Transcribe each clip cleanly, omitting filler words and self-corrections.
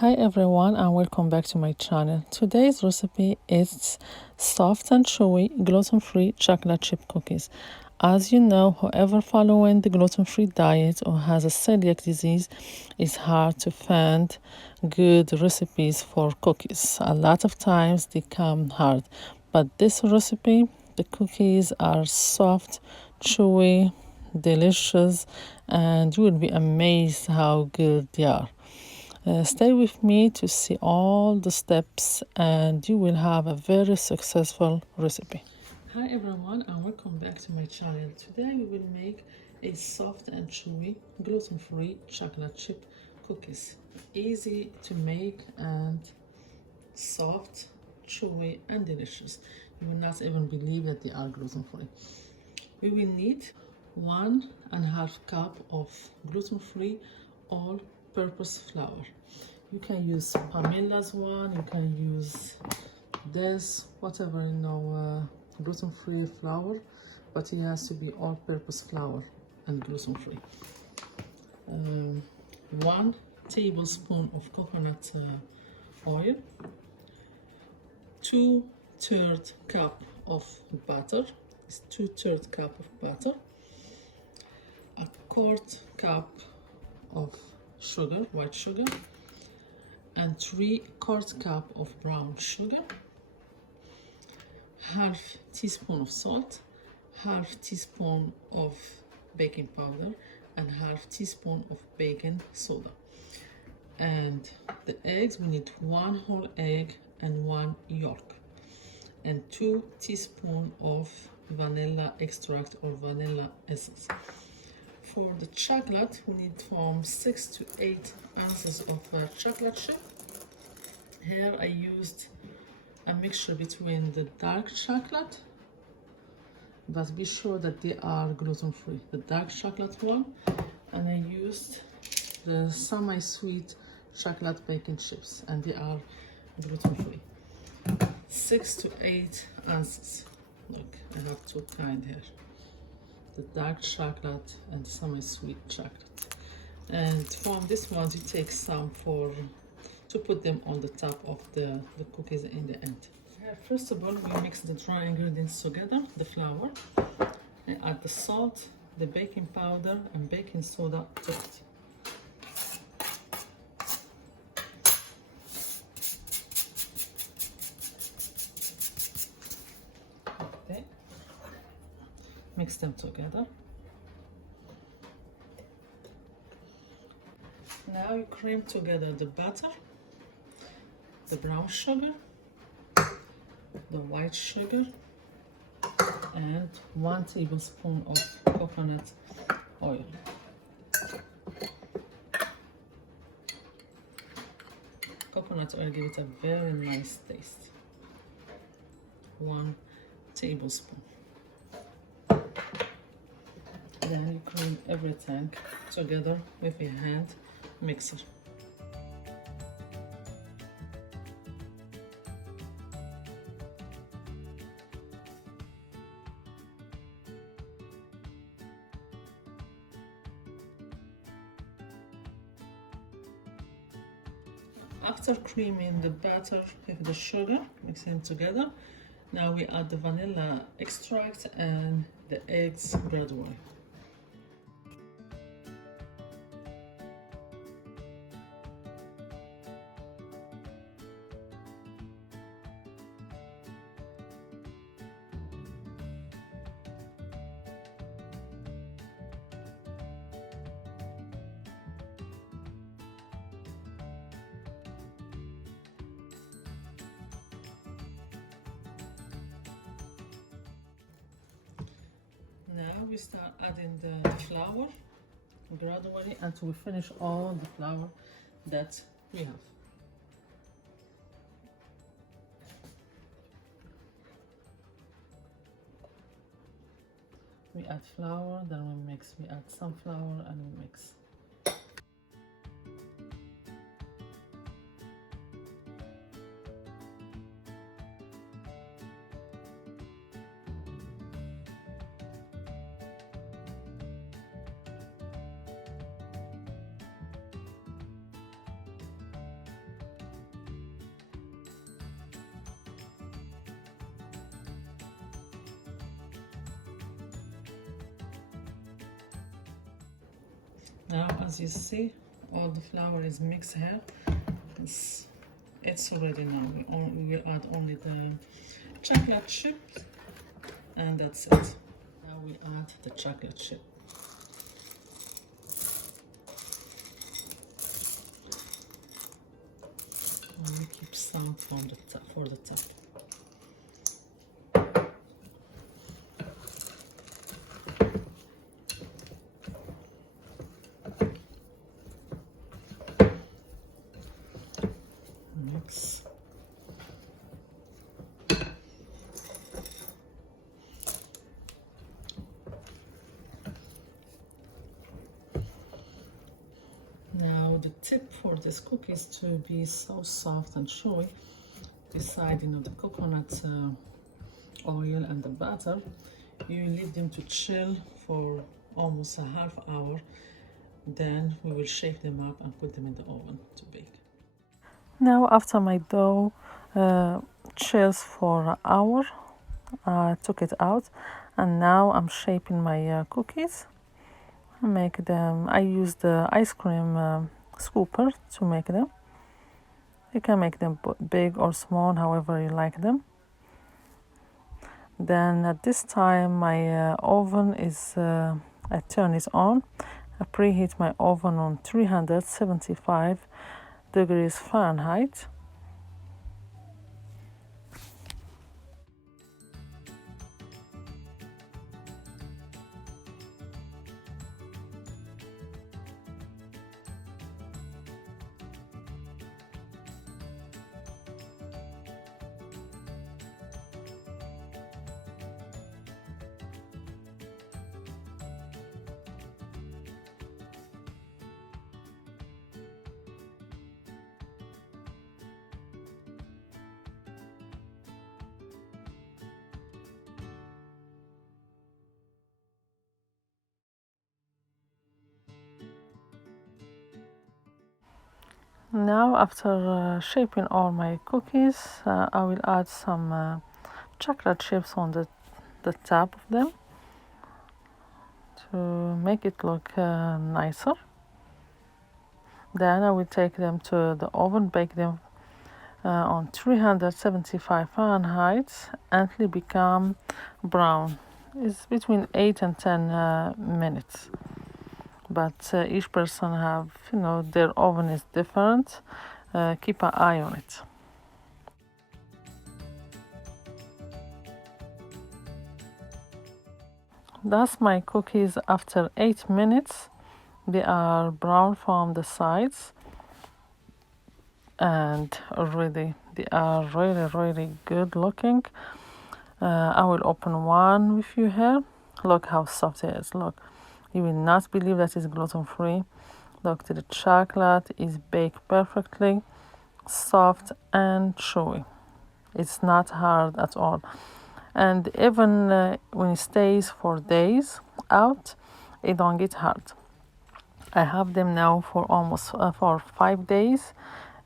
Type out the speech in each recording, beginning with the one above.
Hi everyone and welcome back to my channel. Today's recipe is soft and chewy gluten-free chocolate chip cookies. As you know, whoever following the gluten-free diet or has a celiac disease, it's hard to find good recipes for cookies. A lot of times they come hard, but this recipe, the cookies are soft, chewy, delicious, and you will be amazed how good they are. Stay with me to see all the steps and you will have a very successful recipe. Hi everyone and welcome back to my channel. Today we will make a soft and chewy gluten-free chocolate chip cookies. Easy to make and soft, chewy and delicious. You will not even believe that they are gluten-free. We will need 1.5 cup of gluten-free all-purpose flour. You can use Pamila's one, you can use this, whatever gluten-free flour, but it has to be all-purpose flour and gluten-free. 1 tablespoon of coconut oil, 2/3 cup of butter. It's 2/3 cup of butter, 1/4 cup of sugar, white sugar, and 3/4 cup of brown sugar, half teaspoon of salt, half teaspoon of baking powder, and half teaspoon of baking soda. And the eggs, we need 1 whole egg and 1 yolk, and 2 teaspoons of vanilla extract or vanilla essence. For the chocolate, we need from 6 to 8 ounces of chocolate chip. Here I used a mixture between the dark chocolate, but be sure that they are gluten-free, the dark chocolate one, and I used the semi-sweet chocolate baking chips, and they are gluten-free. 6 to 8 ounces. Look, I have two kinds here, the dark chocolate and the semi-sweet chocolate. And from this one you take some to put them on the top of the cookies in the end. First of all, we mix the dry ingredients together, the flour, and add the salt, the baking powder and baking soda to it. Okay. Mix them together. Now you cream together the butter, the brown sugar, the white sugar, and 1 tablespoon of coconut oil. Coconut oil gives it a very nice taste. 1 tablespoon. Then you cream everything together with a hand mixer. After creaming the batter with the sugar, mixing together, now we add the vanilla extract and the eggs gradually. Now we start adding the flour gradually until we finish all the flour that we have. We add flour, then we mix. We add some flour and we mix. Now, as you see, all the flour is mixed here. It's ready now. We will add only the chocolate chip, and that's it. Now we add the chocolate chip. And we keep some from the top, for the top. Mix. Now the tip for this cookies to be so soft and chewy, beside the coconut oil and the butter, you leave them to chill for almost a half hour. Then we will shake them up and put them in the oven to bake. Now after my dough chills for an hour, I took it out, and now I'm shaping my cookies. Make them. I use the ice cream scooper to make them. You can make them big or small, however you like them. Then at this time my oven is, I turn it on. I preheat my oven on 375 degrees Fahrenheit. Now after shaping all my cookies, I will add some chocolate chips on the top of them to make it look nicer. Then I will take them to the oven, bake them on 375 Fahrenheit until they become brown. It's between 8 and 10 minutes. But each person have, their oven is different. Keep an eye on it. That's my cookies after 8 minutes. They are brown from the sides, and already they are really good looking. I will open one with you here. Look how soft it is. Look, you will not believe that it's gluten free. Look, the chocolate is baked perfectly, soft and chewy. It's not hard at all, and even when it stays for days out, it don't get hard. I have them now for almost for 5 days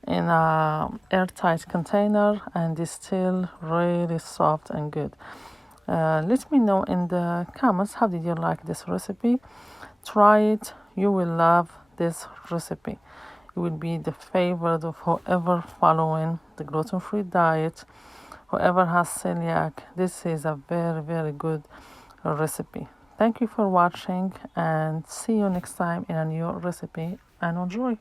in a airtight container, and it's still really soft and good. Let me know in the comments, how did you like this recipe? Try it. You will love this recipe. It will be the favorite of whoever following the gluten-free diet, whoever has celiac. This is a very good recipe. Thank you for watching, and see you next time in a new recipe, and enjoy.